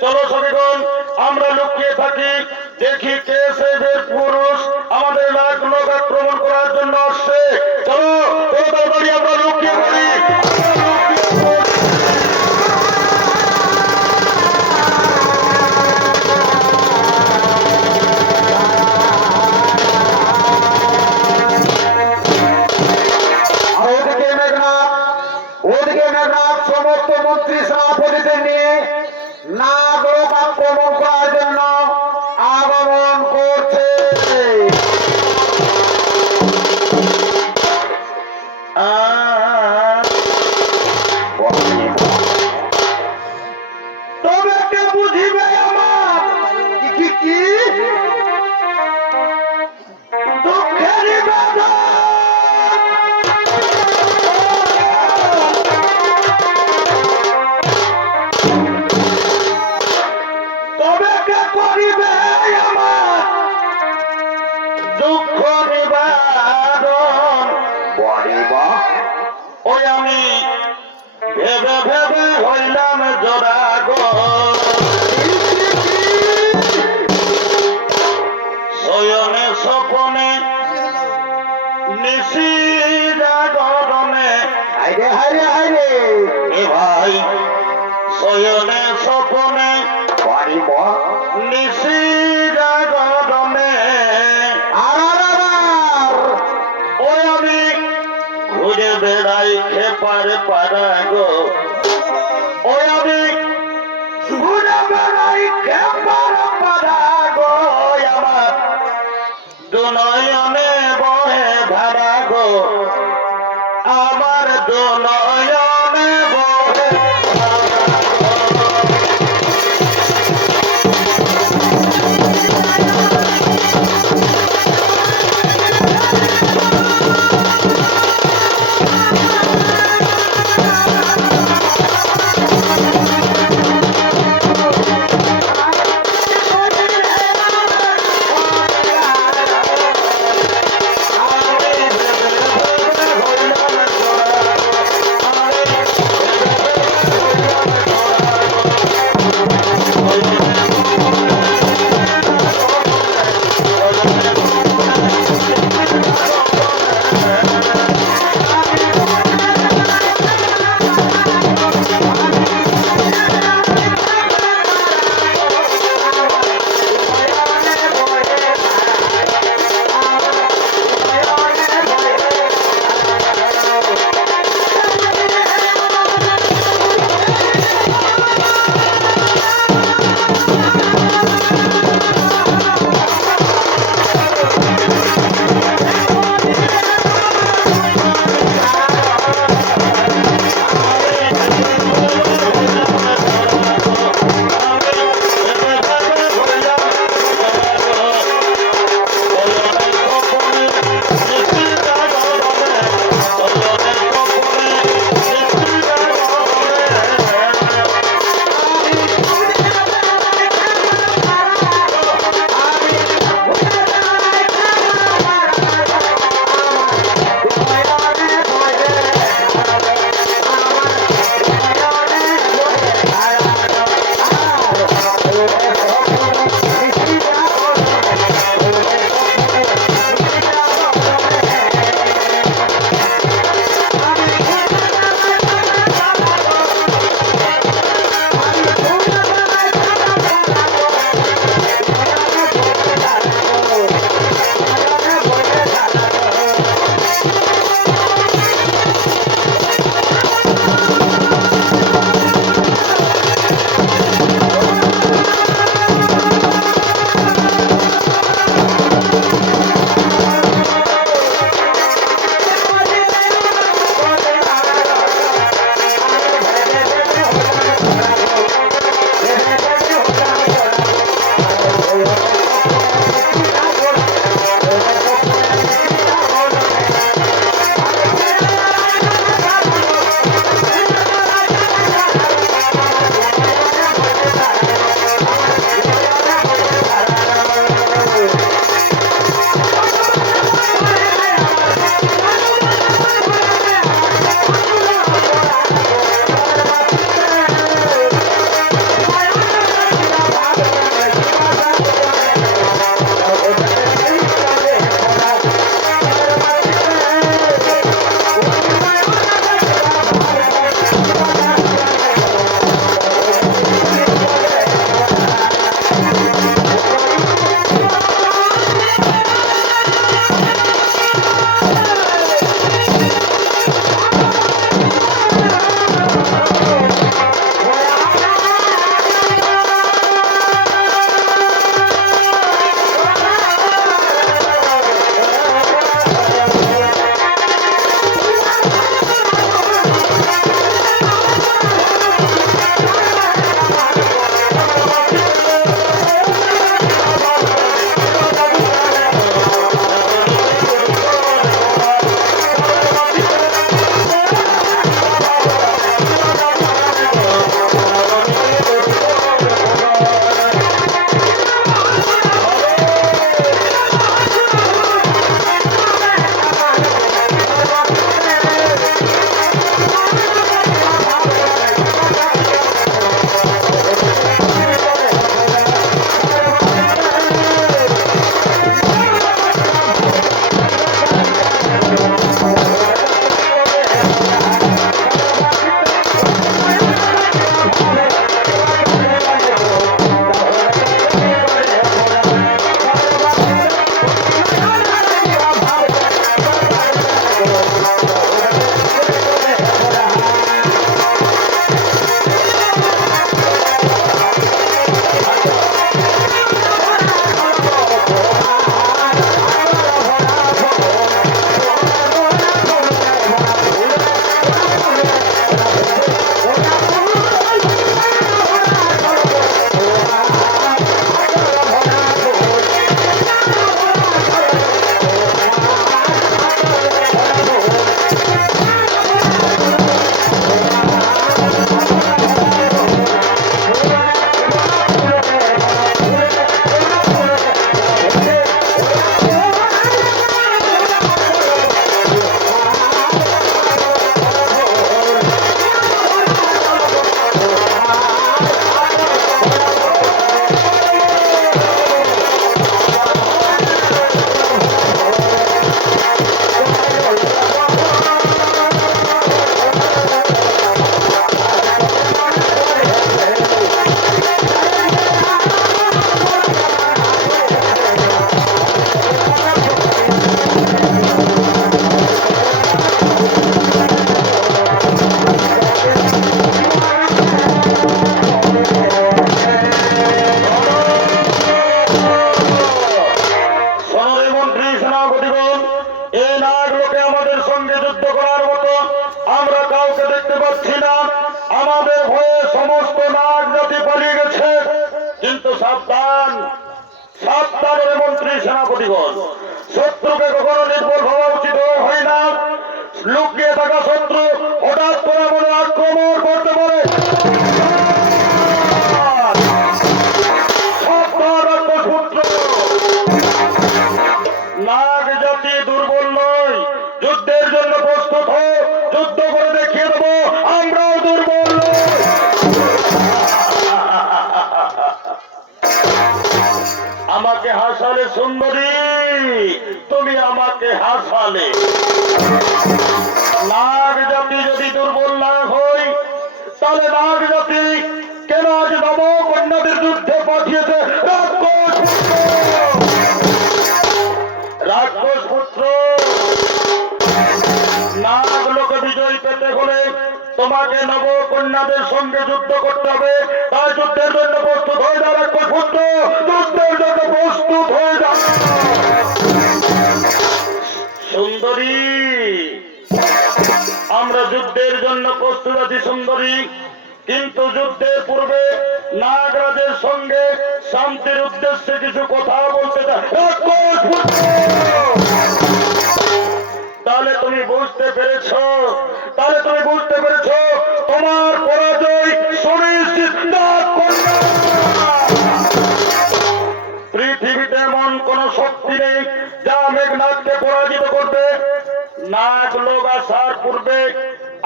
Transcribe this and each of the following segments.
চলো সখীগণ আমরা লুকিয়ে থাকি, দেখি কে সেই পুরুষ আমাদের লোক আক্রমণ করার জন্য আসছে। চলো তাড়াতাড়ি আমরা লুকিয়ে পড়ি। সমস্ত মন্ত্রী সভাপতিদের নিয়ে নাগরিক আক্রমণ করার জন্য আগমন করছে। তবে কে বুঝিবে আমার কি কি দুঃখের বেদনা। দুঃখ নিবারণ ওই আমি ভেবে ভেবে হইলাম জোড়াগ, শয়নে স্বপনে নিশি জাগরণে। হাইরে হাইরে হাইরে এ ভাই শয়নে স্বপনে নিশি জাগরণে ওই আমি ঘুরে বেড়াই খেপার পাড়া গো, ওই আমি ঘুরে বেড়াই খেপার পাড়া গো, আমার দুনয়নে বহে ধারা গো, আমার দুনয়নে বহে সাবধান সাবধান রে মন্ত্রী সেনাপতিগণ, শত্রুকে কখনো নির্ভর হওয়া উচিত হয় না। লুকিয়ে থাকা শত্রু হঠাৎ করে বলে আক্রমণ করতে পারে। সাবধান রাক্ষসপুত্র, নাগ জাতি দুর্বল নয়, যুদ্ধের জন্য প্রস্তুত হও, যুদ্ধ করে দেখিয়ে দেবো আমরাও দুর্বল নই। আমাকে হাসালে সুন্দরী, তুমি আমাকে হাসালে। নাগ জাতি যদি দুর্বল না হই, তাহলে নাগ জাতি কেন আজ নবকন্যাদের যুদ্ধে পাঠিয়েছে? রাক্ষসপুত্র, নাগ লোকে বিজয় পেতে হলে তোমাকে নবকন্যাদের সঙ্গে যুদ্ধ করতে হবে। তাই যুদ্ধের জন্য প্রস্তুত হয়ে যাও রাক্ষসপুত্র, যুদ্ধের জন্য প্রস্তুত হয়ে যাও। সুন্দরী, আমরা যুদ্ধের জন্য প্রস্তুত আছি সুন্দরী, কিন্তু যুদ্ধের পূর্বে নাগরাজের সঙ্গে শান্তির উদ্দেশ্যে কিছু কথা বলতে চাই। তাহলে তুমি বুঝতে পেরেছ, তাহলে তুমি বুঝতে পেরেছ তোমার পরাজয় সুনিশ্চিত। পৃথিবীতে এমন কোন শক্তি নেই যা মেঘনাথকে পরাজিত করবে। নাগ লোক আসার পূর্বে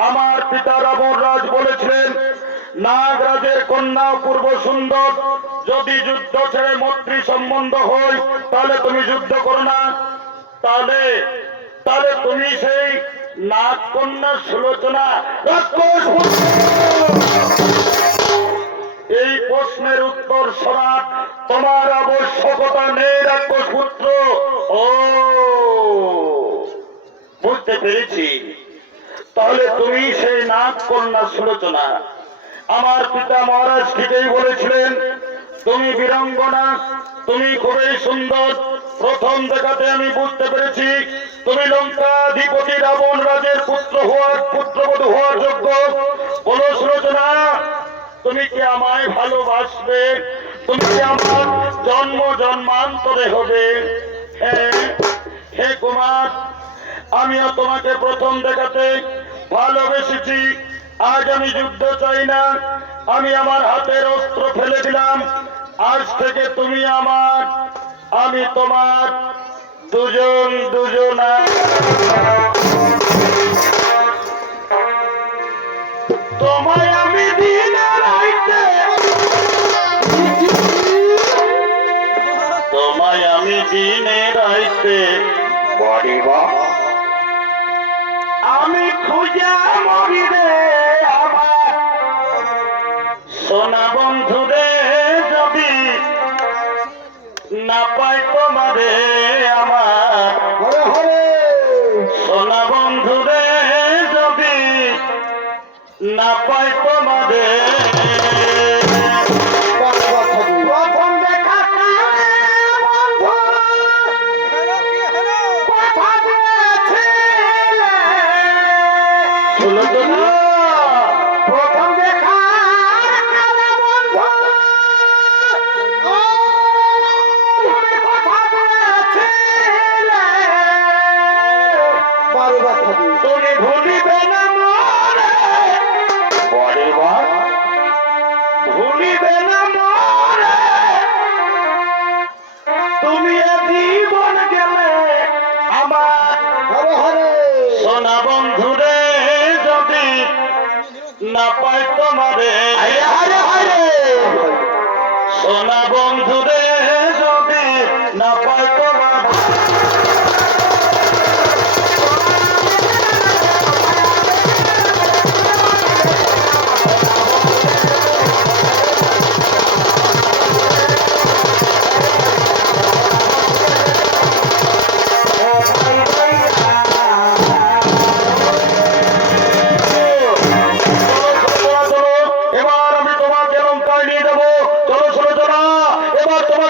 আমার পিতা রাবণ রাজ বলেছিলেন, নাগরাজের কন্যা পূর্ব সুন্দর, যদি যুদ্ধ ছেড়ে মৈত্রী সম্বন্ধ হয় তাহলে তুমি যুদ্ধ করো না। তাহলে তাহলে তুমি সেই নাগ কন্যা সুলোচনা রাক্ষসপুত্র। এই প্রশ্নের উত্তর শোনার তোমার আবশ্যকতা নেই রাক্ষসপুত্র। ও, বুঝতে পেরেছি, তাহলে তুমি সেই নাগ কন্যা সুলোচনা। আমার পিতা মহারাজ ঠিকই বলেছিলেন, তুমি বীরাঙ্গনা, তুমি খুবই সুন্দর। প্রথম দেখাতে আমি বুঝতে পেরেছি তুমি লঙ্কাধিপতি রাবণ রাজের পুত্রবধূ হওয়ার যোগ্য। বলো সুলোচনা, তুমি কি আমায় ভালোবাসবে? তুমি কি আমার জন্ম জন্মান্তরে হবে? হ্যাঁ হে কুমার, আমিও তোমাকে প্রথম দেখাতে ভালোবেসেছি। আজ আমি যুদ্ধ চাই না, আমি আমার হাতের অস্ত্র ফেলে দিলাম। আজ থেকে তুমি আমার, আমি তোমার, দুজন দুজনা। তোমায় আমি দিনে রাইতে, তোমায় আমি দিনে রাইতে বলিবা, আমি খুঁজা মরি রে আমার সোনা বন্ধু রে, যদি না পাই তোমারে আমার সোনা বন্ধু রে, যদি না পাই তোমারে। প্রথম দেখা কালে বন্ধু কথা দিয়েছিলে। সুলোচনা, প্রথম দেখা কালে বন্ধু তুমি কথা দিয়েছিলে। তুমি ভুলিবে না মোরে, বলিবা ভুলিবে না মোরে, তুমি এ জীবন গেলে আমার সোনা বন্ধু রে, যদি না পাই তোমারে। সোনা বন্ধু রে, যদি না পাই তোমার। এবার আমি তোমাকে লঙ্কায় নিয়ে যাবো। চলো সুলোচনা, এবার তোমার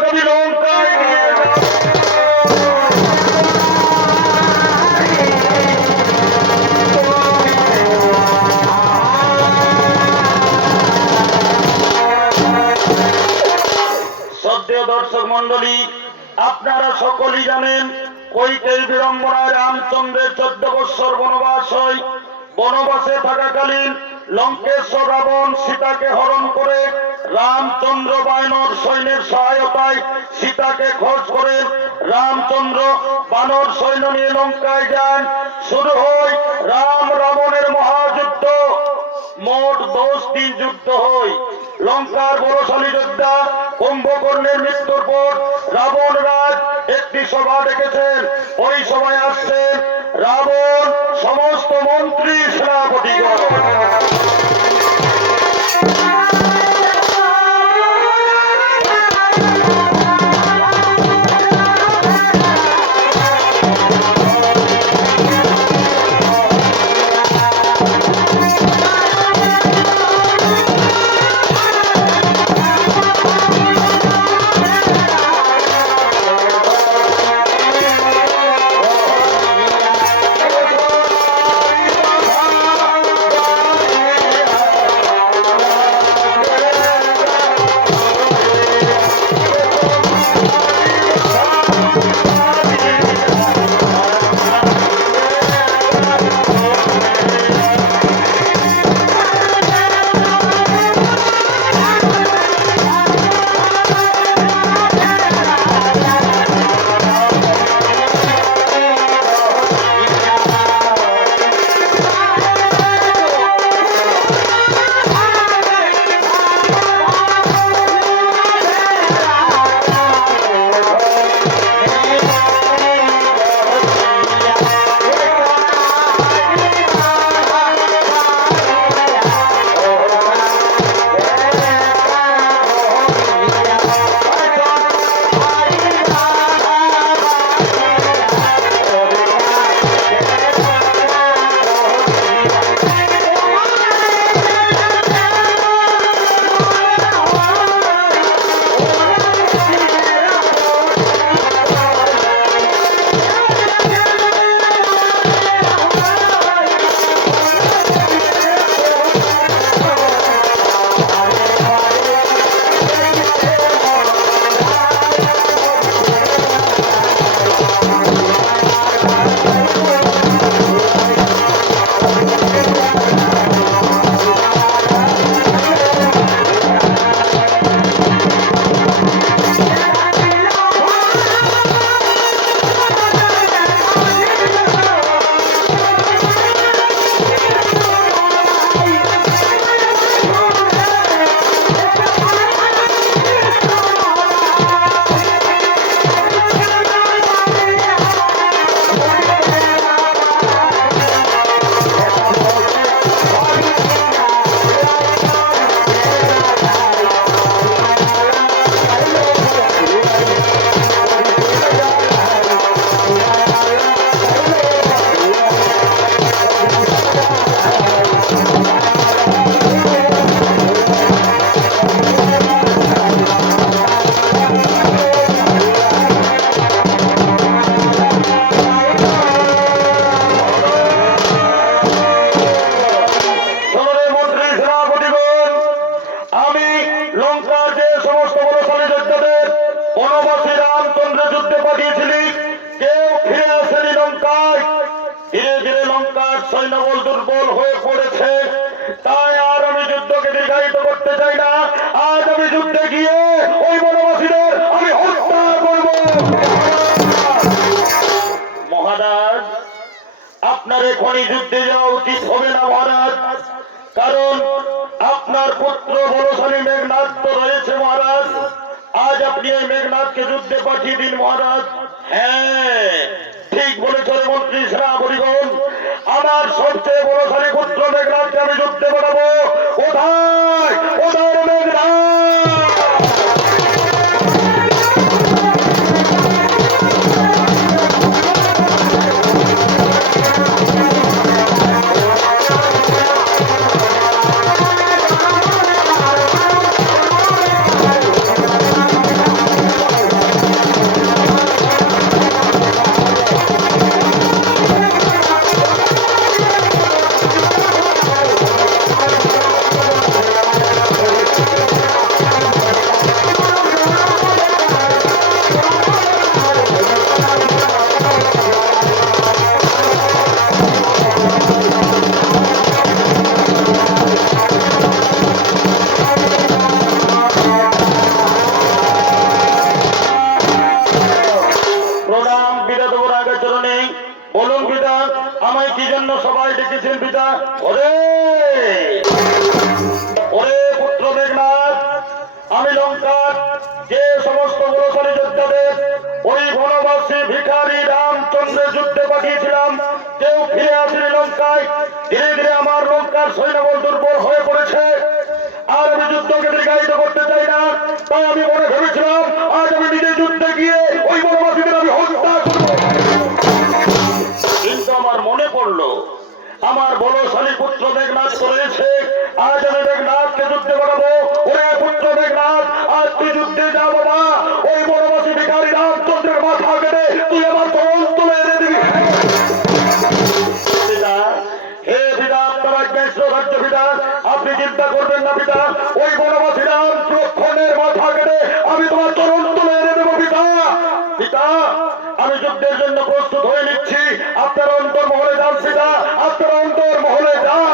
শ্রদ্ধেয় দর্শক মন্ডলী, আপনারা সকলেই জানেন কৈকেয়ী বিড়ম্বনায় রামচন্দ্রের 14 বৎসর বনবাস হয়। বনবাসে থাকাকালীন লঙ্কেশ্বর রাবণ সীতাকে হরণ করে রামচন্দ্র বানর সৈন্যের সহায়তায় সীতাকে খোঁজ করে রামচন্দ্র বানর সৈন্য নিয়ে লঙ্কায় যান। শুরু হয় রাম রাবণের মহাযুদ্ধ। মোট 10 দিন যুদ্ধ হয়। লঙ্কার বলশালী যোদ্ধা কুম্ভকর্ণের মৃত্যুর পর রাবণ রাজ একটি সভা ডেকেছেন। ওই সভায় আসছেন রাবণ, সমস্ত মন্ত্রী, সেনাপতিগণ। সৈন্যবল দুর্বল হয়ে পড়েছে। তাই আর আমি যুদ্ধকে দীর্ঘায়িত করতে চাই না। আজ আমি যুদ্ধে গিয়ে ওই বনবাসীদের আমি হত্যা করব। মহারাজ, আপনার এখনই যুদ্ধে যাওয়া উচিত হবে না মহারাজ, কারণ আপনার পুত্র বলশালী মেঘনাদ তো রয়েছে মহারাজ। আজ আপনি এই মেঘনাদকে যুদ্ধে পাঠিয়ে দিন মহারাজ। হ্যাঁ, ঠিক বলেছ মন্ত্রী সেনাপতিগণ, আমার সবচেয়ে বলশালী পুত্র মেঘনাদকে আমি যুদ্ধে পাঠাবো। কোথায় কোথায় মেঘনাদ? বলছেন পিতা, ওরে ওরে পুত্র মেঘনাথ, আমি লঙ্কার যে সমস্ত বলশালী যোদ্ধাদের ওই বনবাসী ভিখারি রামচন্দ্রের যুদ্ধে পাঠিয়েছিলাম, কেউ ফিরে আসেনি লঙ্কায়। ধীরে ধীরে আমার লঙ্কার সৈন্যবল দুর্বল হয়ে পড়েছে, আর আমি যুদ্ধকে দীর্ঘায়িত করতে চাই না। তাই আমি মনে ভেবেছিলাম আজ আমি নিজে যুদ্ধে গিয়ে ওই বনবাসীদের আমি হত্যা করব। কিন্তু আমার মনে পড়লো আমার বলশালী পুত্র মেঘনাথ রয়েছে, আজ আমি মেঘনাথকে যুদ্ধে পাঠাবো। ওরে পুত্র মেঘনাথ, আজ তুই যুদ্ধে যা বাবা, ওই বনবাসী ভিখারি রামচন্দ্রের মাথা কেটে তুই আমার তরল তুলে এনে দিবি। পিতা, হে পিতা, আপনার আজ্ঞায় শ্রদ্ধার্য পিতা, আপনি চিন্তা করবেন না পিতা, ওই বনবাসী রাম লক্ষ্মণের মাথা কেটে আমি তোমার তরল তুলে এনে দেবো পিতা। পিতা, আমি যুদ্ধের জন্য প্রস্তুত হয়ে নিচ্ছি, আপনার অন্তর মহলে যান পিতা, আপনার অন্তর মহলে যান।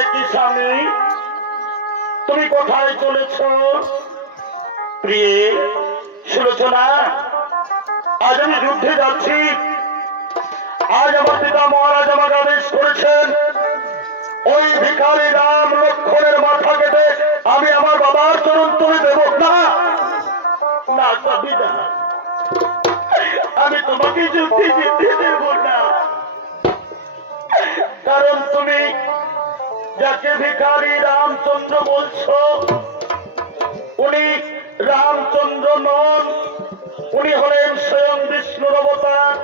একই স্বামী, তুমি কোথায় চলেছ? প্রিয়ে সুলোচনা, আজ আমি যুদ্ধে যাচ্ছি। আজ আমার পিতা মহারাজ আমাকে আদেশ করেছেন, ওই ভিখারি রাম লক্ষ্মণের মাথা কেটে আমি আমার বাবার চরণ তুলে দেব। না না যাবি না, আমি তোমাকে যুদ্ধে যেতে দেব না। কারণ তুমি যাকে ভিখারি রামচন্দ্র বলছো, উনি রামচন্দ্র নন, উনি হলেন স্বয়ং বিষ্ণুর অবতার।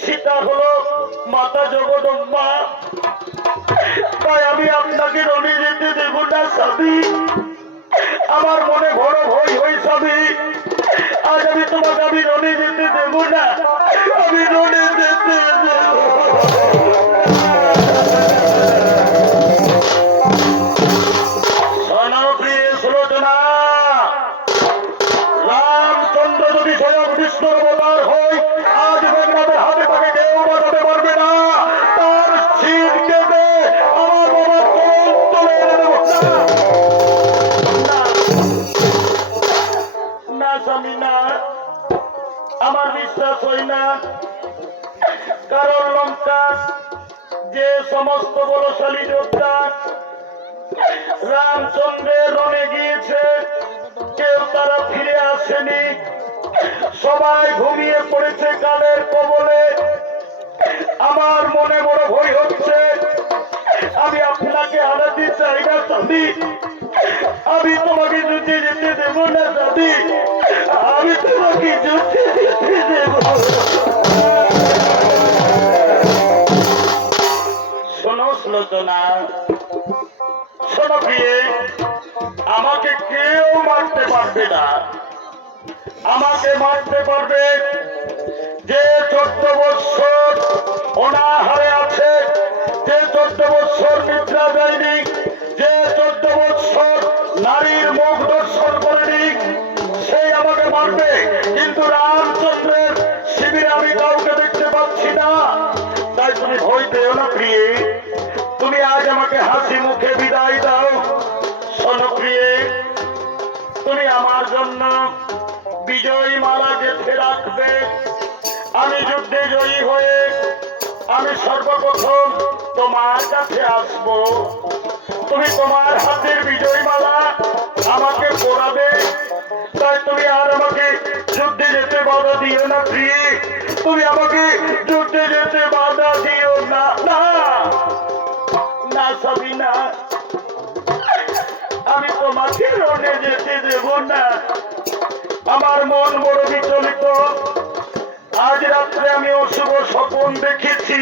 সীতা হলো মাতা জগদম্বা। তাই আমি আপনাকে রণে যেতে দেব না স্বামী, আমার মনে বড় ভয় হয় স্বামী। আজ আমি তোমাকে আমি রণে যেতে দেব না, আমি রণে যেতে দেব। রামচন্দ্র যদি স্বয়ং বিষ্ণুর অবতার হয়, আজ মেঘনাথের হাতে তাকে কেউ বাঁচাতে পারবে না। তার শির কেটে আমার বাবার চরণ তুলে এনে দেব। না স্বামী না, আমার বিশ্বাস হয় না। কারণ লঙ্কা যে সমস্ত বলশালী যোদ্ধা রামচন্দ্রের রণে গিয়েছে, কেউ তারা ফিরে আসেনি, সবাই ঘুমিয়ে পড়েছে কালের কবলে। আমার মনে বড় ভয় হচ্ছে, আমি আপনাকে হারাতে চাই না স্বামী, আমি তোমাকে যুদ্ধে যেতে দেব না স্বামী, আমি তোমাকে যুদ্ধে যেতে দেব। শোনো সুলোচনা, শোনো প্রিয়ে, আমাকে কেউ মারতে পারবে না। আমাকে মারতে পারবে যে 14 বৎসর অনাহারে আছে, যে 14 বৎসর নিদ্রা যায়নি, যে 14 বৎসর নারীর মুখ দর্শন করেনি, সেই আমাকে মারবে। কিন্তু রামচন্দ্রের শিবিরে আমি কাউকে দেখতে পাচ্ছি না। তাই তুমি ভয় পেও না প্রিয়ে, তুমি আজ আমাকে হাসি মুখে বিদায় দাও। শোনো প্রিয়ে, তুমি আমার জন্য বিজয়ী মালা গেঁথে রাখবে। আমি যুদ্ধে জয়ী হয়ে আমি সর্বপ্রথম তোমার কাছে আসব। তুমি তোমার হাতের বিজয়ী মালা আমাকে পরাবে। তাই তুমি আর আমাকে যুদ্ধে যেতে বাধা দিও না প্রিয়ে, তুমি আমাকে যুদ্ধে যেতে বাধা দিও না। না না স্বামী না। আমি তোমাকে রনে যেতে দেব না। আমার মন বড় বিচলিত। আজ রাত্রে আমি অশুভ স্বপ্ন দেখেছি,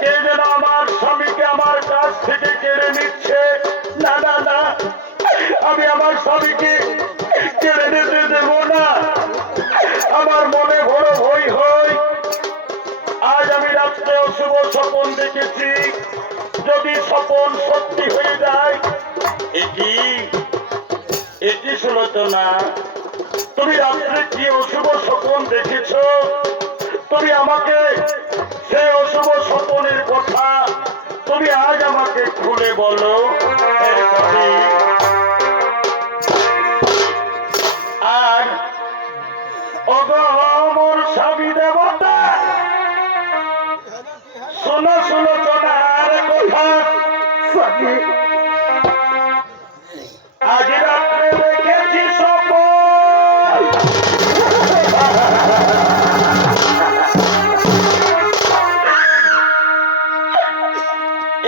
কে যেন আমার স্বামীকে আমার কাছ থেকে কেড়ে নিচ্ছে। না না না, আমি আমার স্বামীকে কেড়ে নিতে দেব না। আমার মনে বড় ভয় হয়। আজ আমি রাত্রে অশুভ স্বপ্ন দেখেছি, যদি স্বপ্ন সত্যি হয়ে যায়। এটি সুলোচনা, তুমি রাত্রে কি অশুভ স্বপ্ন দেখেছ? তুমি আমাকে সেই অশুভ স্বপ্নের কথা তুমি আজ আমাকে খুলে বলো। আর অগমর স্বামী দেবতা, শোনো সুলোচনার কথা। আজ রাত্রে দেখেছি স্বপ্ন,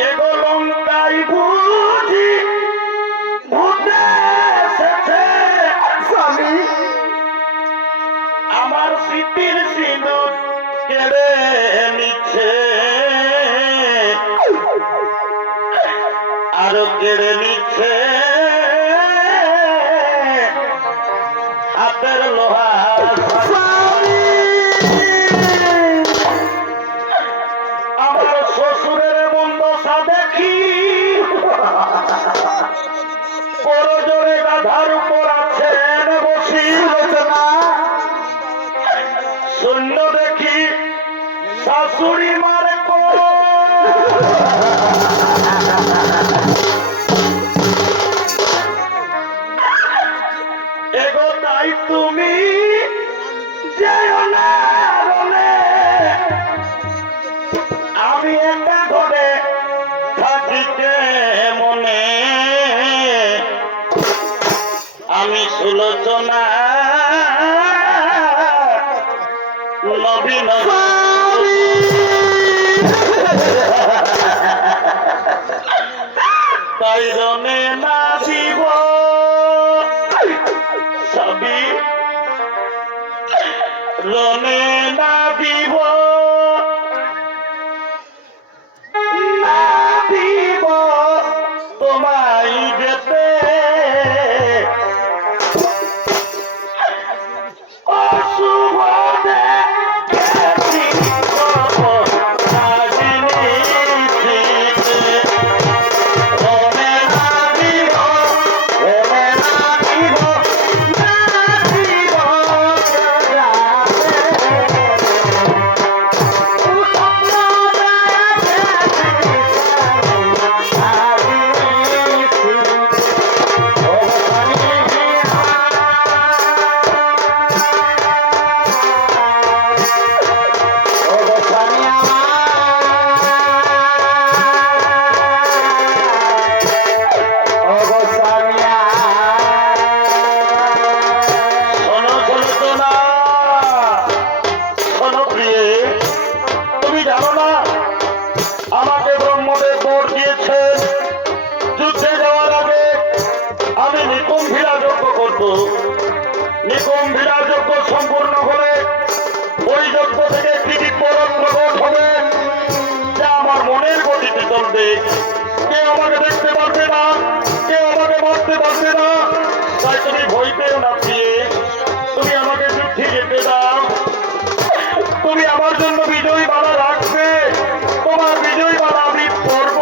এগো লঙ্কায় বুঝি ভূতে এসেছে। স্বামী আমার স্মৃতির সিঁদুর কেড়ে নিচ্ছে, আরো কেড়ে নিচ্ছে হাতের লোহা। আমার শ্বশুরের মন্দসা দেখি, বড় জোরে গাধার উপর আছেন বসি। শূন্য দেখি শাশুড়ি মারে এগো তাই তুমি যেও না বলে, আমি একা ঘরে থাকিতে মনে। আমি সুলোচনা নবীন তাই রনে না দিব সবই, রনে না দিব, না দিব তোমায় যেতে। অশুভ দেখেছি খবর রাজনীতিতে, রনে না দিব, রনে না দিব, না দিব তুমি জানো না আমাকে ব্রহ্মদেব বর দিয়েছে, যুদ্ধে যাওয়ার আগে আমি নিকুম্ভীরা যজ্ঞ করব। নিকুম্ভীরা যজ্ঞ সম্পূর্ণ হলে ওই যজ্ঞ থেকে একটি দিব্যরত্ন প্রকট হবে, যা আমার মনের গতিতে চলবে। কেউ আমাকে দেখতে পারবে না, কেউ আমাকে মারতে পারবে না। তাই তুমি ভয় পেও না প্রিয়ে, তুমি আমাকে যুদ্ধে যেতে দাও। তুমি আমার জন্য বিজয়ী বালা রাখবে, তোমার বিজয়ী বালা আমি পড়ব।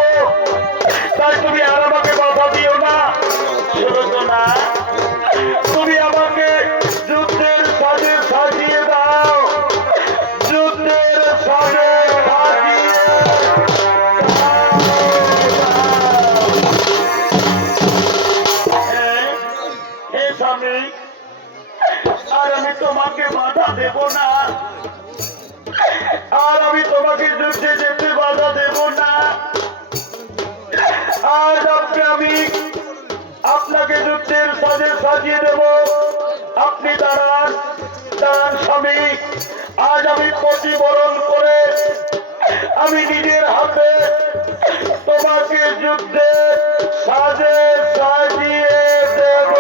তাই তুমি আর আমাকে বাধা দিও না। সুলোচনা, তুমি আমাকে যুদ্ধের সাজে সাজিয়ে দাও, যুদ্ধের সাজে সাজিয়ে হে স্বামী, আর আমি তোমাকে বাধা দেব না, আর আমি তোমাকে যুদ্ধে যেতে বাধা দেব না। আজ আমি আপনাকে যুদ্ধের সাজে সাজিয়ে দেব। আপনি দাঁড়ান, দাঁড়ান স্বামী। আজ আমি প্রতিবরণ করে আমি নিজের হাতে তোমাকে যুদ্ধে সাজে সাজিয়ে দেব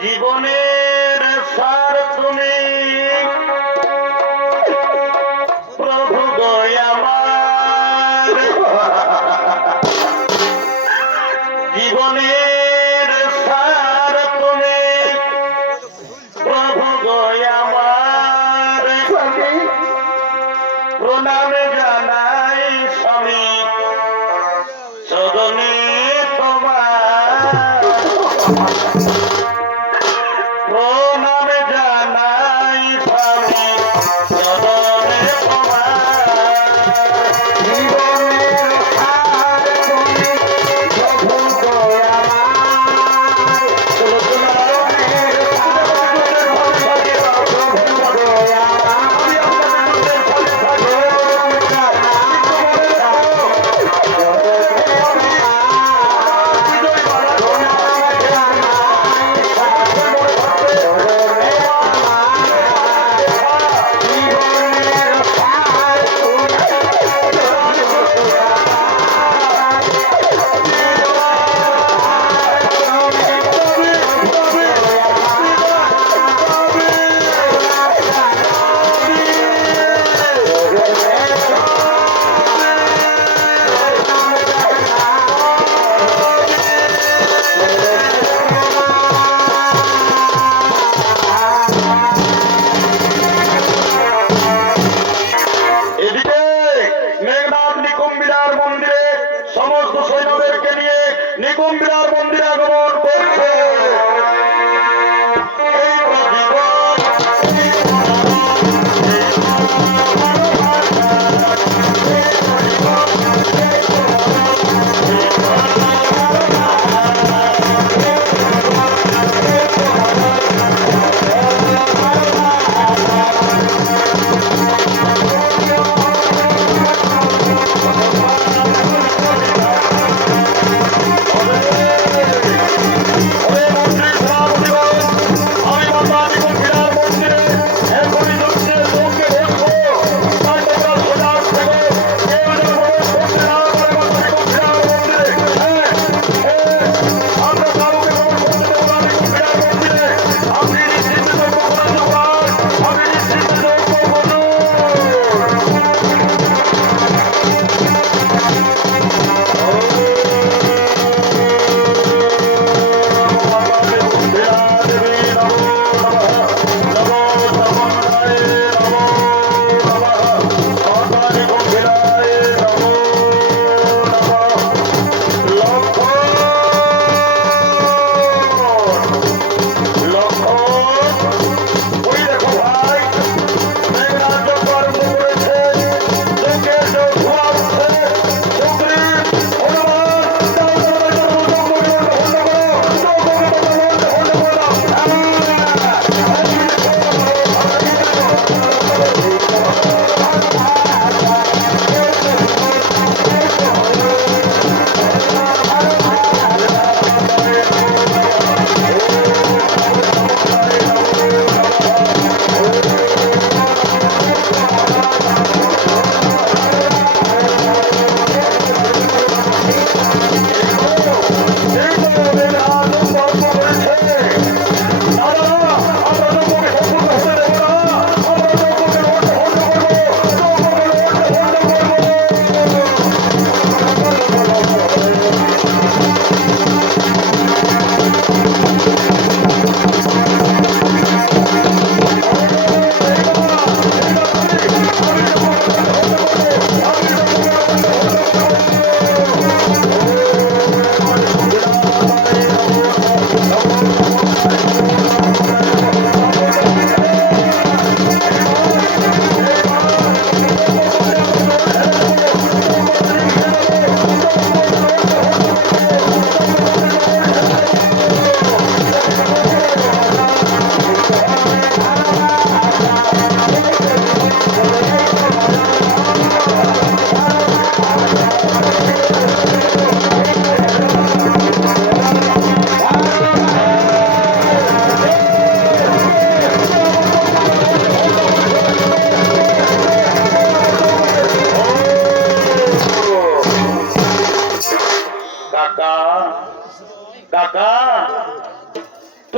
জীবনের সার তুমি প্রভু গো আমার জীবনের সার তুমি প্রভু গো আমার স্বামী প্রণাম জানাই স্বামী চরণে তোমার প্রণাম জানাই স্বামী চরণে তোমার জীবনের সার তুমি প্রভু গো আমার জীবনের সার প্রভু গো আমার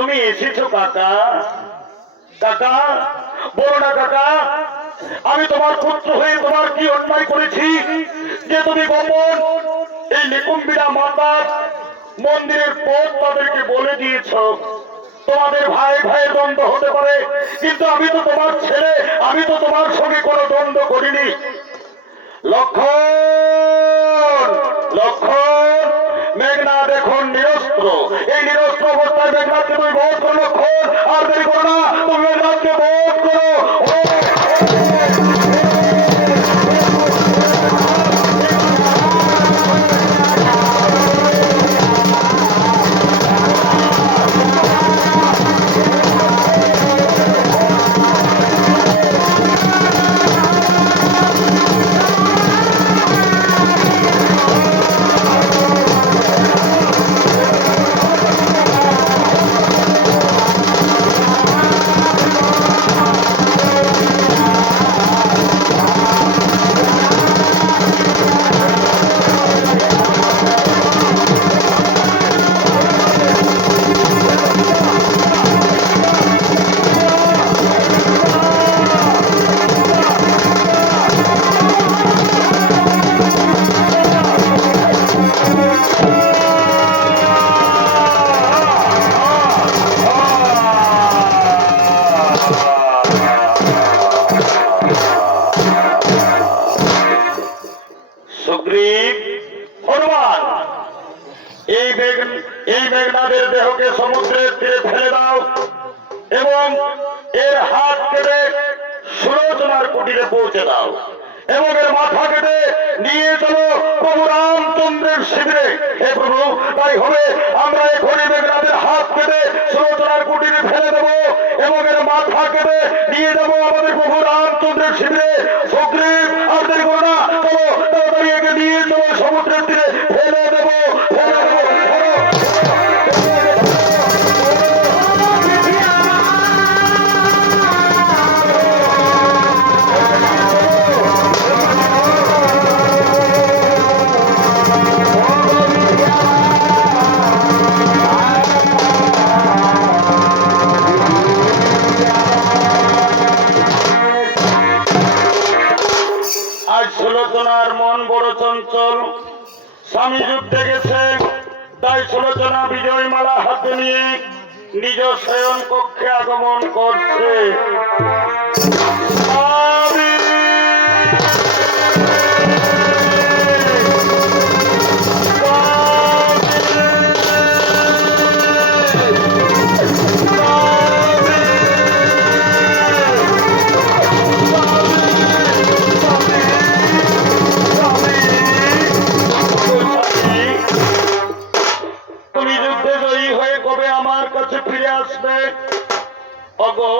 তুমি এসেছো কাকা। কাকা বলো না কাকা, আমি তোমার পুত্র হয়ে তোমার কি অন্যায় করেছি যে তুমি গোপন এই নিকুম্বিরা মাতার মন্দিরের পথ তাদেরকে বলে দিয়েছ? তোমাদের ভাই ভাইয়ের দ্বন্দ্ব হতে পারে, কিন্তু আমি তো তোমার ছেলে, আমি তো তোমার সঙ্গে কোনো দ্বন্দ্ব করিনি। লক্ষণ লক্ষণ, মেঘনাথ এখন নিরস্ত্র। এই নিরস্ত্র অবস্থায় মেঘনাথকে তুমি বোধ করো। লক্ষণ আর দেরি করো না, তুমি মেঘনাথকে বোধ করো। সুগ্রীব, হনুমান, এই মেঘনাদের দেহকে সমুদ্রের তীরে ফেলে দাও এবং এর হাত কেটে সুলোচনার কুটিরে পৌঁছে দাও এবং এর মাথা কেটে নিয়ে চলো প্রভু রামচন্দ্রের শিবিরে। হে প্রভু, তাই হবে। আমরা এখনই মেঘনাদের হাত কেটে সুলোচনার কুটিরে ফেলে দেবো এবং এর মাথা কেটে নিয়ে যাবো আমাদের প্রভু রামচন্দ্রের শিবিরে। সুগ্রীব আর দেরি করো না, চলো তাড়াতাড়ি একে নিয়ে চলো সমুদ্রের তীরে ফেলে দেবো, ফেলে দেবো। আজ সুলোচনার মন বড় চঞ্চল। স্বামী যুদ্ধে গেছে, তাই সুলোচনা বিজয় মালা হাতে নিয়ে নিজ শয়ন কক্ষে আগমন করছে। স্বামী! তুমি যুদ্ধে জয়ী হয়ে কবে আমার কাছে ফিরে আসবে? ওগো,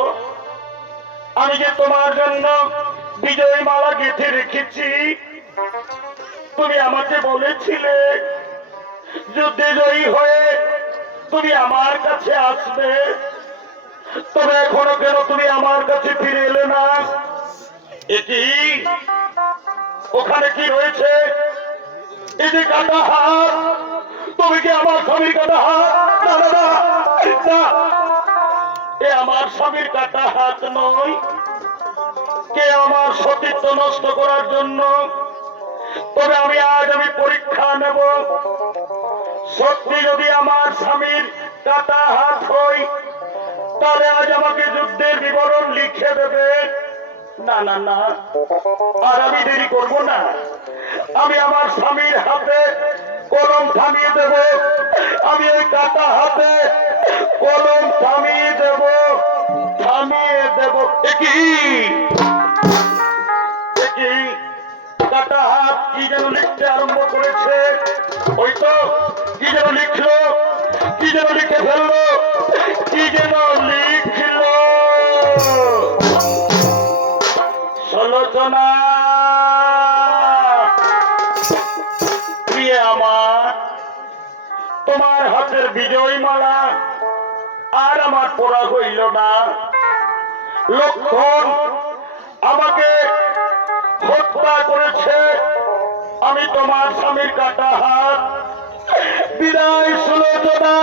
আমি যে তোমার জন্য বিজয় মালা গেঁথে রেখেছি, তুমি আমাকে বলেছিলে যুদ্ধে জয়ী হয়ে তুমি আমার কাছে আসবে। তবে এখনো কেন তুমি আমার কাছে ফিরে এলে না? এটি ওখানে কি রয়েছে? এই যে কাটা হাত, তুমি কি আমার স্বামীর কাটা হাত? না না না, না, এ আমার স্বামীর কাটা হাত নয়। কে আমার সতীত্ব নষ্ট করার জন্য? তবে আমি পরীক্ষা নেব, সত্যি যদি আমার স্বামীর কাটা হাত হয় তাহলে আজ আমাকে যুদ্ধের বিবরণ লিখে দেবে। না না না, আর আমি দেরি করব না। আমি আমার স্বামীর হাতে কলম থামিয়ে দেব। আমি ওই কাটা হাতে কলম থামিয়ে দেব, থামিয়ে দেব। দেখি কাটা হাত কি যেন লিখতে আরম্ভ করেছে। ওই তো কি যেন লিখলো, কি যেন লিখে ফেললো, কি যেন লিখলো। সুলোচনা, প্রিয় আমার, তোমার হাতের বিজয় মালা আর আমার পড়া হইল না। লক্ষণ আমাকে হত্যা করেছে, আমি তোমার স্বামীর কাটা হাত। বিদায় সুলোচনা,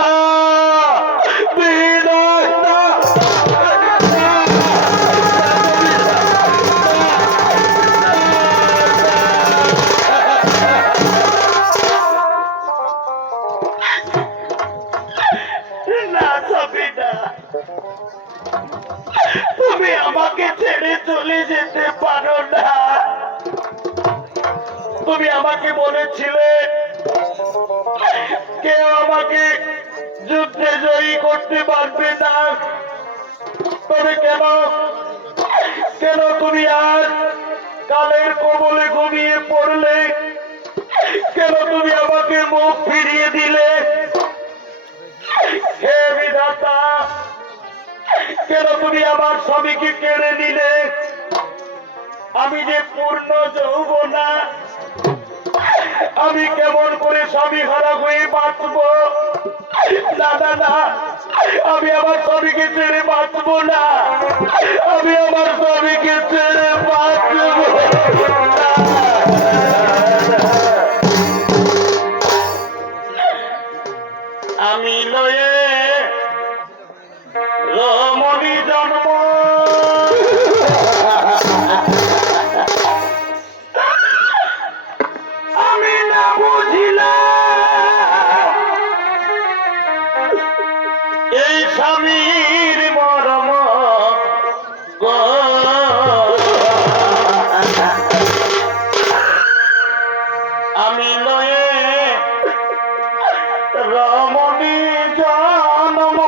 বিদায়। সাবিনা, তুমি আমাকে ছেড়ে চলে যেতে পারো না। তুমি আমাকে বলেছিলে কেউ আমাকে যুদ্ধে জয়ী করতে পারবে না। তবে কেন কেন তুমি আজ কালের কবলে ঘুমিয়ে পড়লে? কেন তুমি আমাকে মুখ ফিরিয়ে দিলে? হে বিধাতা, কেন তুমি আমার স্বামীকে কেড়ে নিলে? আমি যে পূর্ণ যৌবনা, আমি কেমন করে স্বামী হারা হয়ে বাঁচবো? না না না, আমি আমার স্বামীকে ছেড়ে বাঁচবো না। আমি আমার স্বামীকে ছেড়ে বাঁচবো না। আমি লয়ে রমণী জন্ম, আমি না বুঝিলাম এই স্বামীর মরম গো। আমি লয়ে রমণী জন্ম,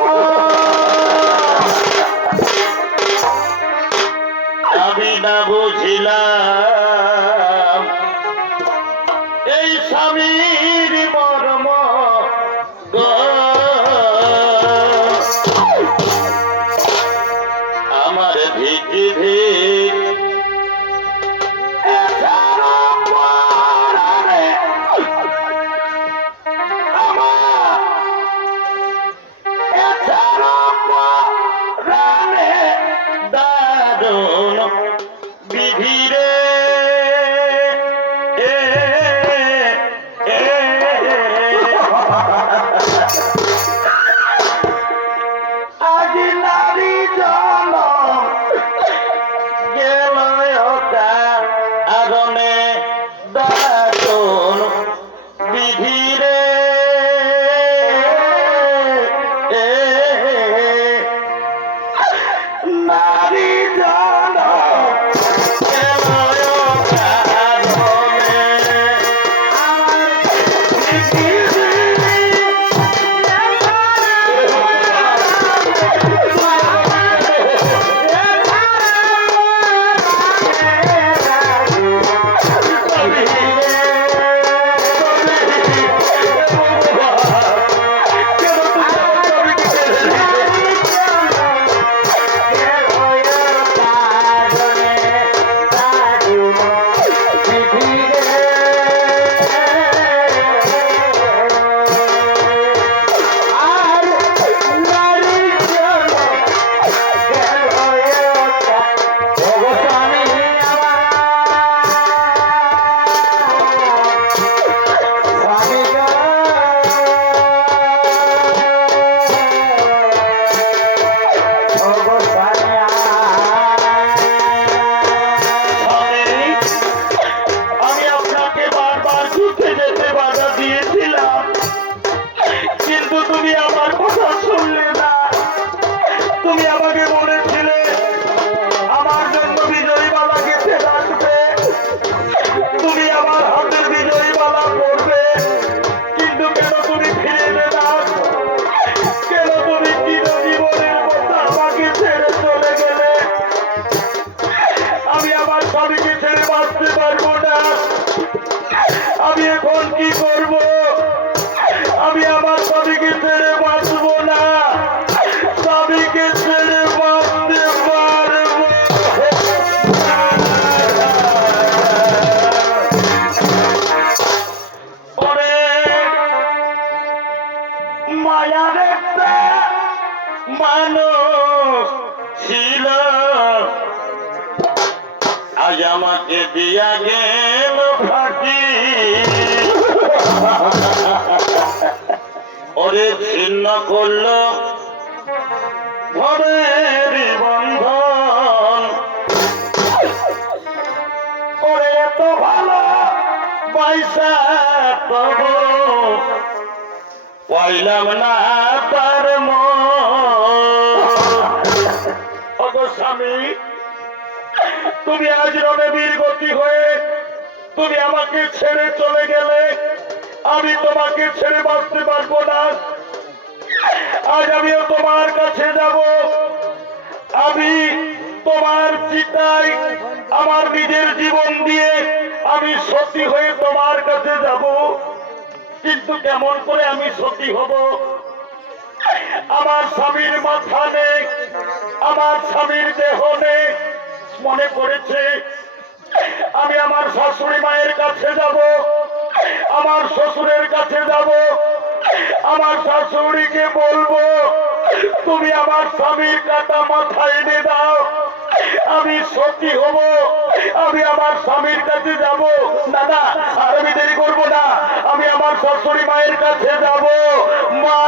আমি না বুঝিলাম এই স্বামীর মর্ম গো। আমার ভিটি ভিট দারুণ বিধিরে আজ নারী জনম গেল আরণে দারুণ বিধিরে নারী জনম গেল আরণে আমার তুমি আমার কথা শুনলে না। তুমি আমাকে বলেছিলে আমার জন্য বিজয়ী বালা গেছে রাখবে, তুমি আমার হাতের বিজয়ী বালা পড়বে। কিন্তু কেন তুমি ফিরে এলে না? কেন তুমি চিরজীবনের কথা আমাকে ছেড়ে চলে গেলে? আমি আমার স্বামীকে ছেড়ে বাঁচতে পারবো না। আমি এখন কি করব? আমি আমার স্বামীকে ছেড়ে বাঁচবো না। স্বামীকে ছেড়ে বাঁচতে পারবো ওরে মায়ার একটা মানুষ ছিল, আজ আমাকে দিয়া গেল ফাঁকি। ওরে ছিন্ন করলো ভবের বন্ধন। ওরে এত ভালো পয়সা তবু পাইলাম না তার মন। তুমি আজ রণবীর গতি হয়ে তুমি আমাকে ছেড়ে চলে গেলে, আমি তোমাকে ছেড়ে বাঁচতে পারবো না। আজ আমিও তোমার কাছে যাব, আমি তোমার চিতায় আমার নিজের জীবন দিয়ে আমি সতী হয়ে তোমার কাছে যাব। কিন্তু কেমন করে আমি সতী হব? আমার স্বামীর মাথা নেই, আমার স্বামীর দেহ নেই। মনে পড়েছে আমি আমার শাশুড়ি মায়ের কাছে যাব, আমার শ্বশুরের কাছে যাব, আমার শাশুড়িকে বলবো তুমি আমার স্বামীর কাটা মাথা এনে দাও, আমি সত্যি হব, আমি আমার স্বামীর কাছে যাব। না না, আর আমি দেরি করবো না, আমি আমার শাশুড়ি মায়ের কাছে যাব। মা,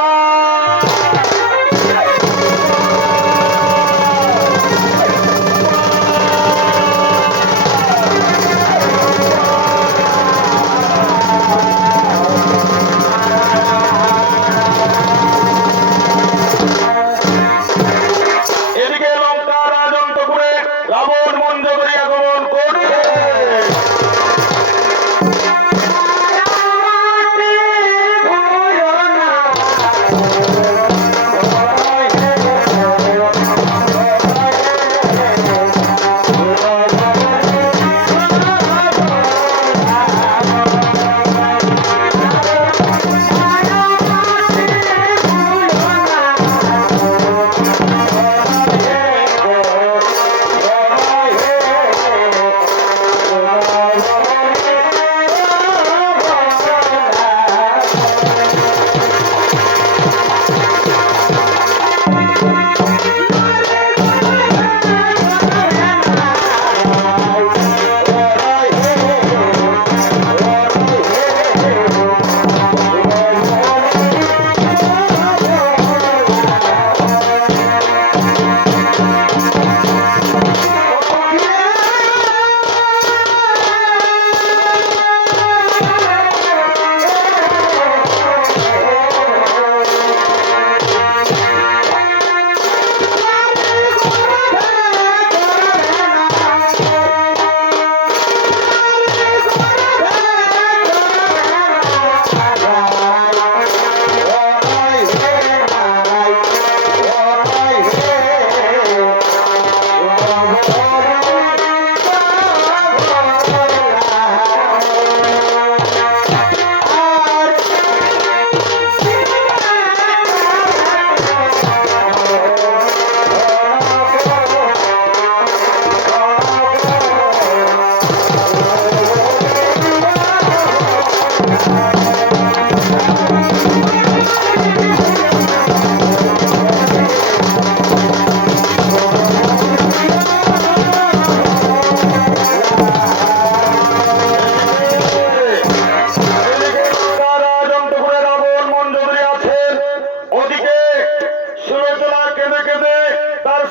এদিকে লঙ্কার রাজন্তপুরে রাবণ মঞ্জরি আগমন করছে।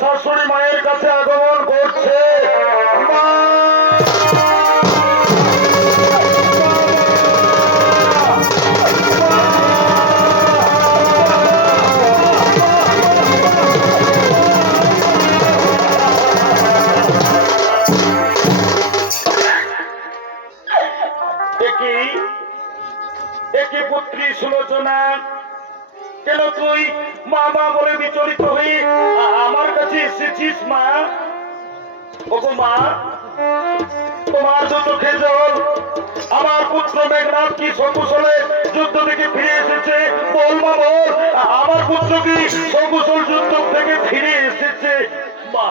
শাশুড়ি মায়ের কাছে আগমন করছে। মা, একই পুত্রী সুলোচনা, কেন তুই মা মা বলে বিচলিত হয়ে আমার কাছে এসেছিস? মা, ওগো মা, তোমার দু চোখে জল, আমার পুত্র মেঘনাথ কি সকুশলে যুদ্ধ থেকে ফিরে এসেছে? বল মা, বল, আমার পুত্র কি সকুশল যুদ্ধ থেকে ফিরে এসেছে? মা,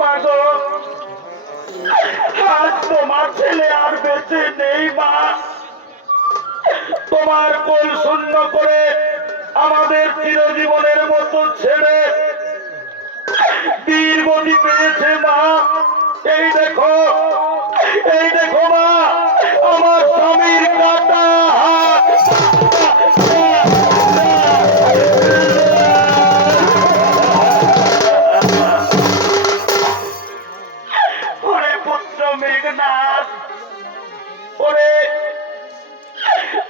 মা গো, আজ তোমার ছেলে আর বেঁচে নেই। মা, তোমার কোল শূন্য করে আমাদের চিরজীবনের মতো ছেড়ে বীর গতি পেয়েছে। মা, এই দেখো, এই দেখো মা, আমার স্বামীর কাটা হাত। ওরে পুত্র মেঘনাথ, ওরে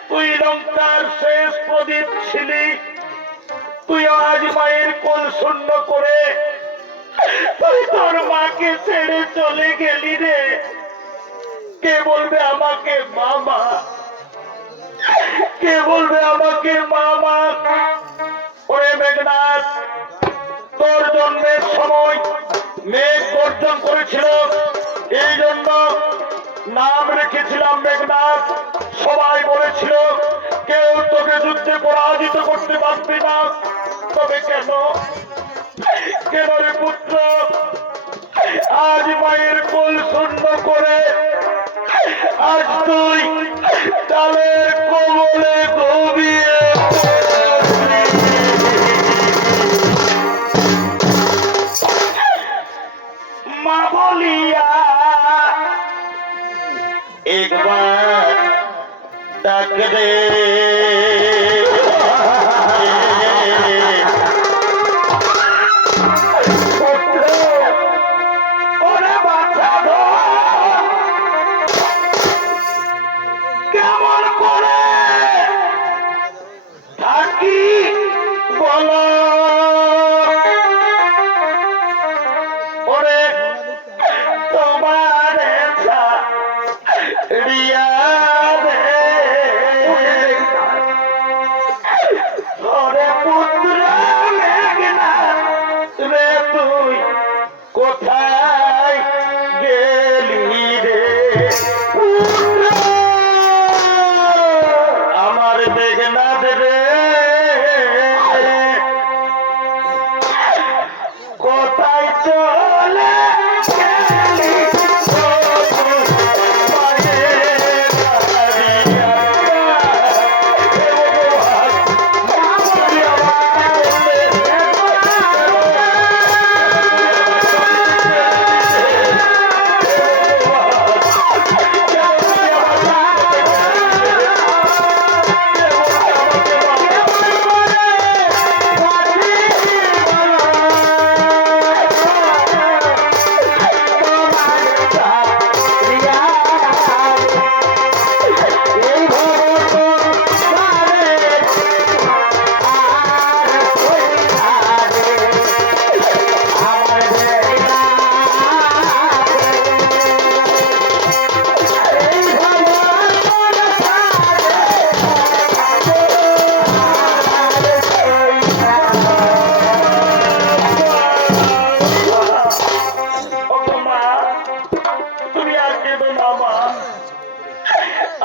তুই লঙ্কার শেষ প্রদীপ ছিলি, তুই আজ মায়ের কোল শূন্য করে তুই তোর মাকে ছেড়ে চলে গেলি রে, কে বলবে আমাকে মামা, কে বলবে আমাকে মামা? ওরে মেঘনাথ, তোর জন্মের সময় মেঘ গর্জন করেছিল, এই জন্য নাম রেখেছিলাম মেঘনাথ। সবাই বলেছিল কেউ তোকে যুদ্ধে পরাজিত করতে পারবে না। তবে কেন, কেন রে পুত্র আজ মায়ের কোল শূন্য করে আজ তুই তালের কোমলে ঘুমিয়ে মা বলিয়া একবার ডাক দে। কেমন করে থাকি বলো, ওরে তোমার রিয়া রে, ওরে পুত্র মেঘনাথ রে, তুই কোথায় গেলি রে পুত্র আমার মেঘনাথ রে, কোথায় চলে গেলি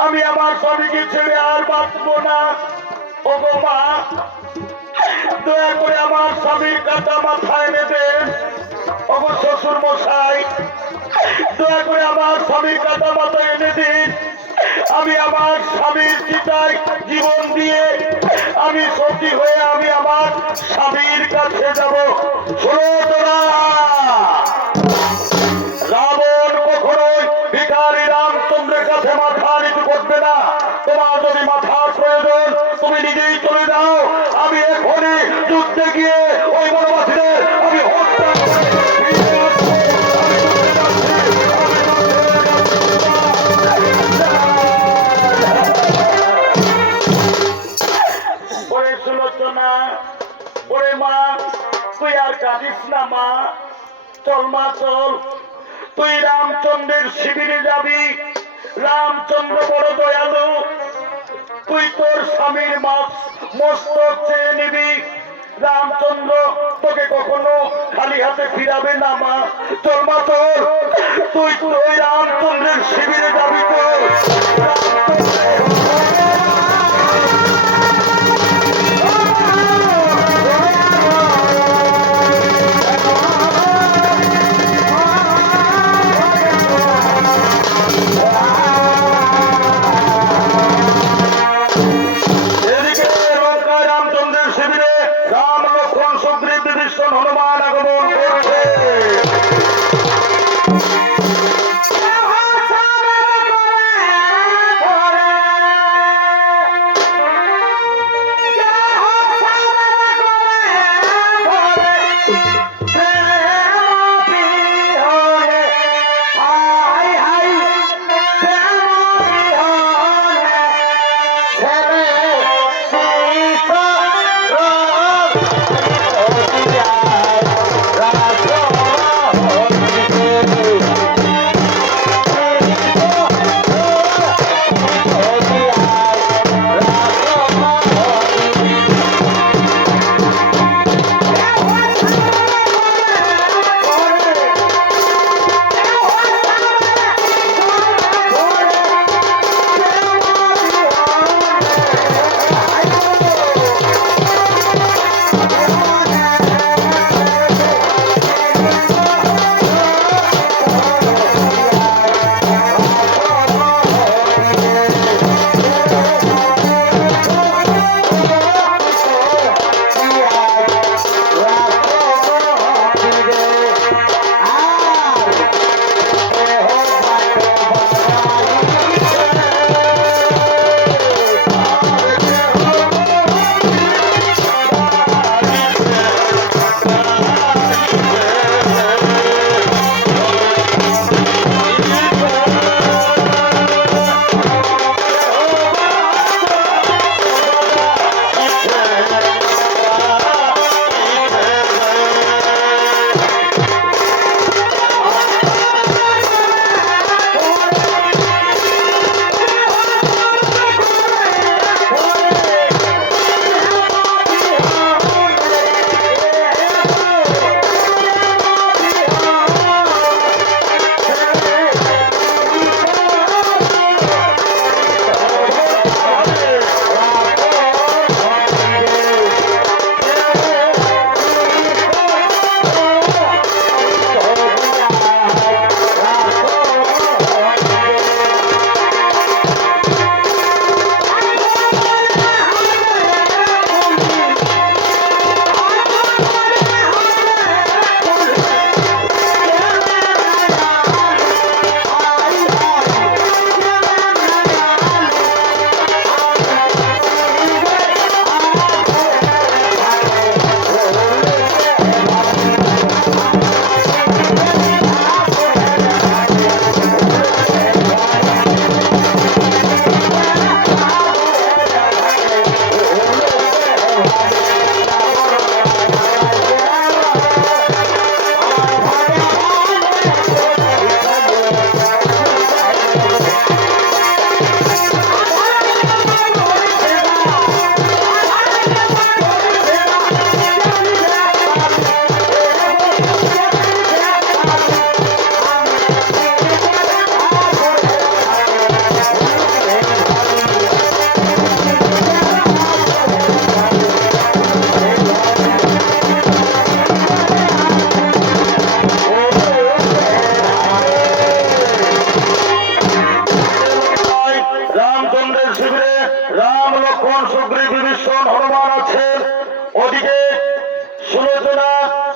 আমি আমার স্বামীকে ছেড়ে আর বাঁচবো না। ওগো মা, দয়া করে আমার স্বামীর কাটা মাথায় এনে দেন। ওগো শ্বশুর মশাই, দয়া করে আমার স্বামীর কাটা মাথায় এনে দিন। আমি আমার স্বামীর চিতায় জীবন দিয়ে আমি সতী হয়ে আমি আমার স্বামীর কাছে যাব। শোনো তোরা, রাবণ কখনোই ভিখারি রামচন্দ্রের কাছে মাথা নিচু করবে না। তোমার যদি মাথার প্রয়োজন তুমি নিজেই চলে যাও, আমি এখনই যুদ্ধে গিয়ে ওই বনবাসীদের আমি হত্যা করে ফিরে আসবো। আমি যুদ্ধে যাচ্ছি, আমি যুদ্ধে যাচ্ছি। ওরে সুলোচনা, ওরে মা, তুই আর কাঁদিস না মা, চল মা চল, তুই রামচন্দ্রের শিবিরে যাবি। রামচন্দ্র বড় দয়ালু, তুই তোর স্বামীর মস্তক চেয়ে নিবি। রামচন্দ্র তোকে কখনো খালি হাতে ফিরাবে না মা, চল মা চল, তুই ওই রামচন্দ্রের শিবিরে যাবি। তো হনুমান আগমন করছে।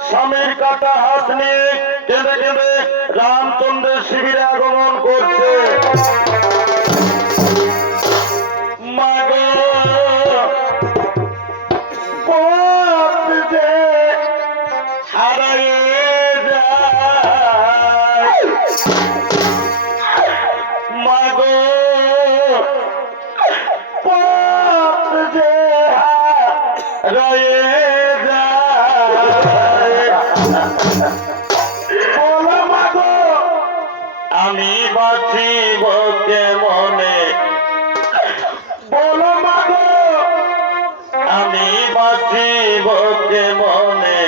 স্বামীর কাটা হাত নিয়ে কেঁদে কেঁদে রামচন্দ্রের শিবিরে আগমন করছে। মা গো, পথ যে হারাইয়ে যায়, মা গো, পথ যে হারাইয়ে যায়, বলো মা গো, আমি বাঁচিব কেমনে, বলো মা গো, আমি বাঁচিব কেমনে,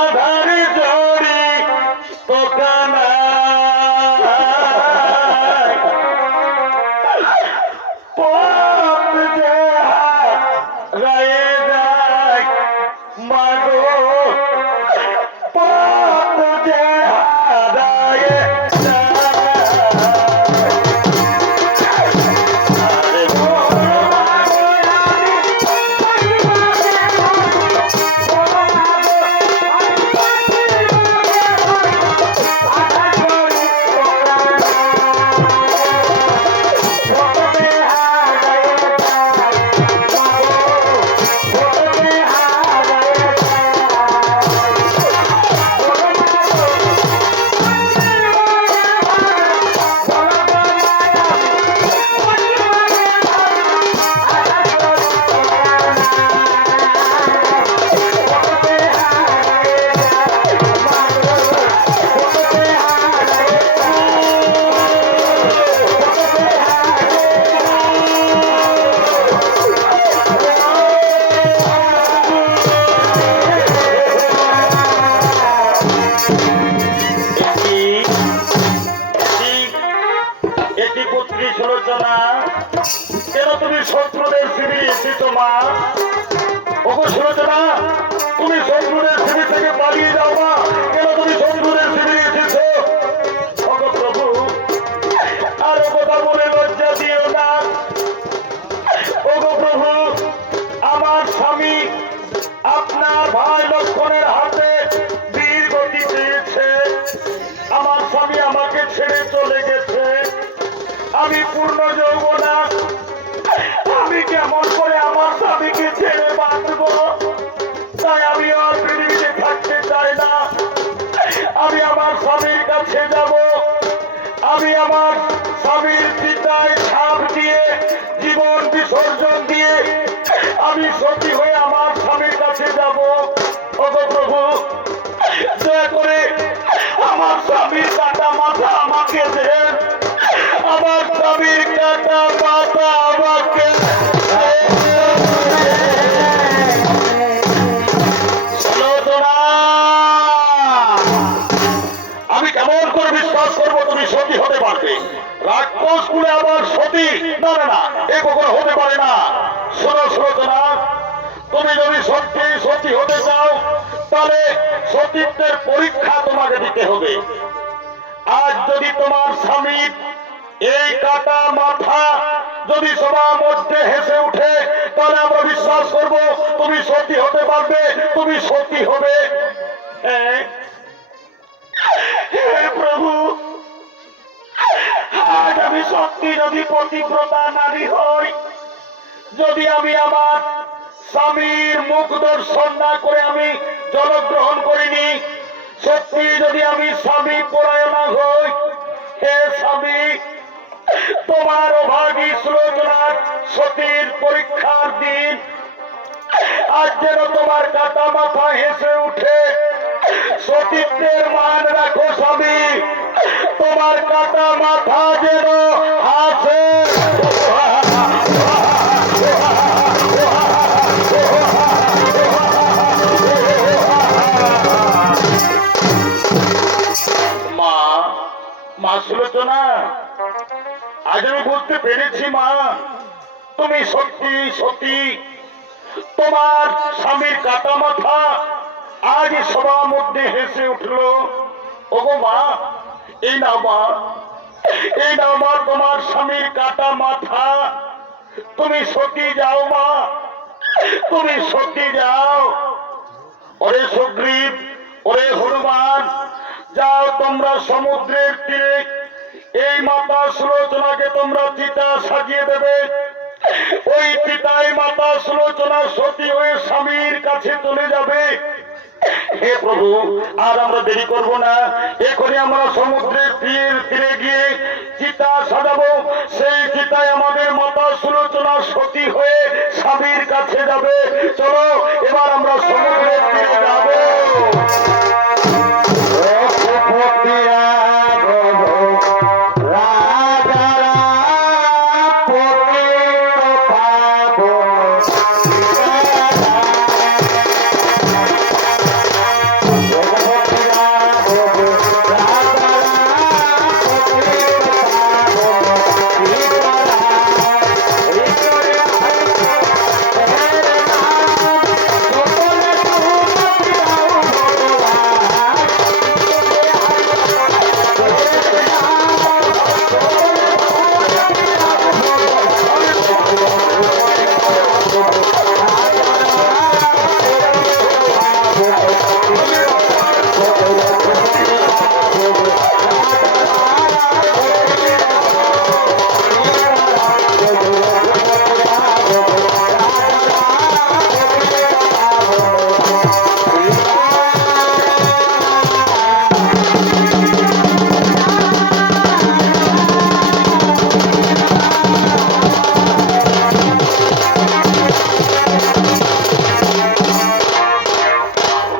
আধার জড়ি তোকানা, পথ যে হারাইয়ে যায়, মা গো, পথ যে হারাইয়ে যায়, আরে বলো মা গো, এটি পুত্রী সুলোচনা, কেন তুমি শত্রুদের শিবিরে এসেছো মা? ওগো সুলোচনা, তুমি শত্রুদের শিবির থেকে পালিয়ে যাও মা, কেন তুমি শত্রুদের শিবিরে এসেছো? ওগো প্রভু, আর কথা বলে লজ্জা দিও না। ওগো প্রভু, আমার স্বামী আপনার ভাই লক্ষণের হাতে বীর গতি পেয়েছে, আমার স্বামী আমাকে ছেড়ে চলে গেছে, আমি পূর্ণ যৌবনা, আমি কেমন করে আমার স্বামীকে ছেড়ে বাঁচবো? তাই আমি আর পৃথিবীতে থাকতে চাই না, আমি আমার স্বামীর কাছে যাব, আমি আমার স্বামীর চিতায় ছাপ দিয়ে জীবন বিসর্জন দিয়ে আমি সতী হয়ে আমার স্বামীর কাছে যাব। ওগো প্রভু, দয়া করে আমার স্বামীর কাটা মাথা আমাকে দেন, আমার স্বামীর কাটা মাথা আমাকে সুলোচনা, আমি কেমন করে বিশ্বাস করবো তুমি সতী হতে পারবে? রাক্ষস কুলে আবার সতী? না না না, এ কখনো হতে পারে না। শোনো সুলোচনা, তুমি যদি সত্যি সতী হতে চাও তাহলে সতীত্বের পরীক্ষা তোমাকে দিতে হবে। আজ যদি তোমার স্বামীর এই কাটা মাথা যদি সবার মধ্যে হেসে উঠে তাহলে আমরা বিশ্বাস করব তুমি সতী হতে পারবে, তুমি সতী হবে। হ্যাঁ হে প্রভু, আজ আমি সত্যি যদি পতিব্রতা নারী হই, যদি আমি আমার স্বামীর মুখ দর্শন না করে আমি জলগ্রহণ করিনি, সত্যি যদি আমি স্বামী পরায়ণা হই, হে স্বামী, তোমার অভাগী সুলোচনার সতীর পরীক্ষার দিন আজ যেন তোমার কাটা মাথা হেসে উঠে। সতীত্বের মান রাখো স্বামী, তোমার কাটা মাথা যেন হাসে। মা, মা সুলোচনা, আজ আমি বুঝতে পেরেছি মা, তুমি সত্যি সত্যি, তোমার স্বামীর কাটা মাথা আজ সবার মধ্যে হেসে উঠলো। ওগো মা, এই নাও মা, এই নাও মা তোমার স্বামীর কাটা মাথা, তুমি সত্যি যাও মা, তুমি সত্যি যাও। ওরে সুগ্রীব, ওরে হনুমান, যাও তোমরা সমুদ্রের তীরে এই মাতা সুলোচনাকে তোমরা চিতা সাজিয়ে দেবে। ওই চিতায় মাতা সুলোচনা সতী হয়ে স্বামীর কাছে চলে যাবে। হে প্রভু, আর আমরা দেরি করব না, এখনই আমরা সমুদ্রের তীরে গিয়ে চিতা সাজাবো। সেই চিতায় আমাদের মাতা সুলোচনা সতী হয়ে স্বামীর কাছে যাবে। চলো এবার আমরা সমুদ্রের তীরে যাব।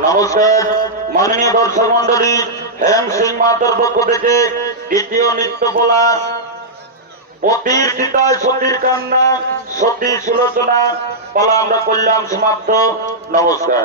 নমস্কার মাননীয় দর্শক মন্ডলী, হেম সিং মাতার পক্ষ থেকে দ্বিতীয় নৃত্য বলা পতির চিতায় সতীর কান্না, সতী সুলোচনা পালা আমরা করলাম সমাপ্ত। নমস্কার।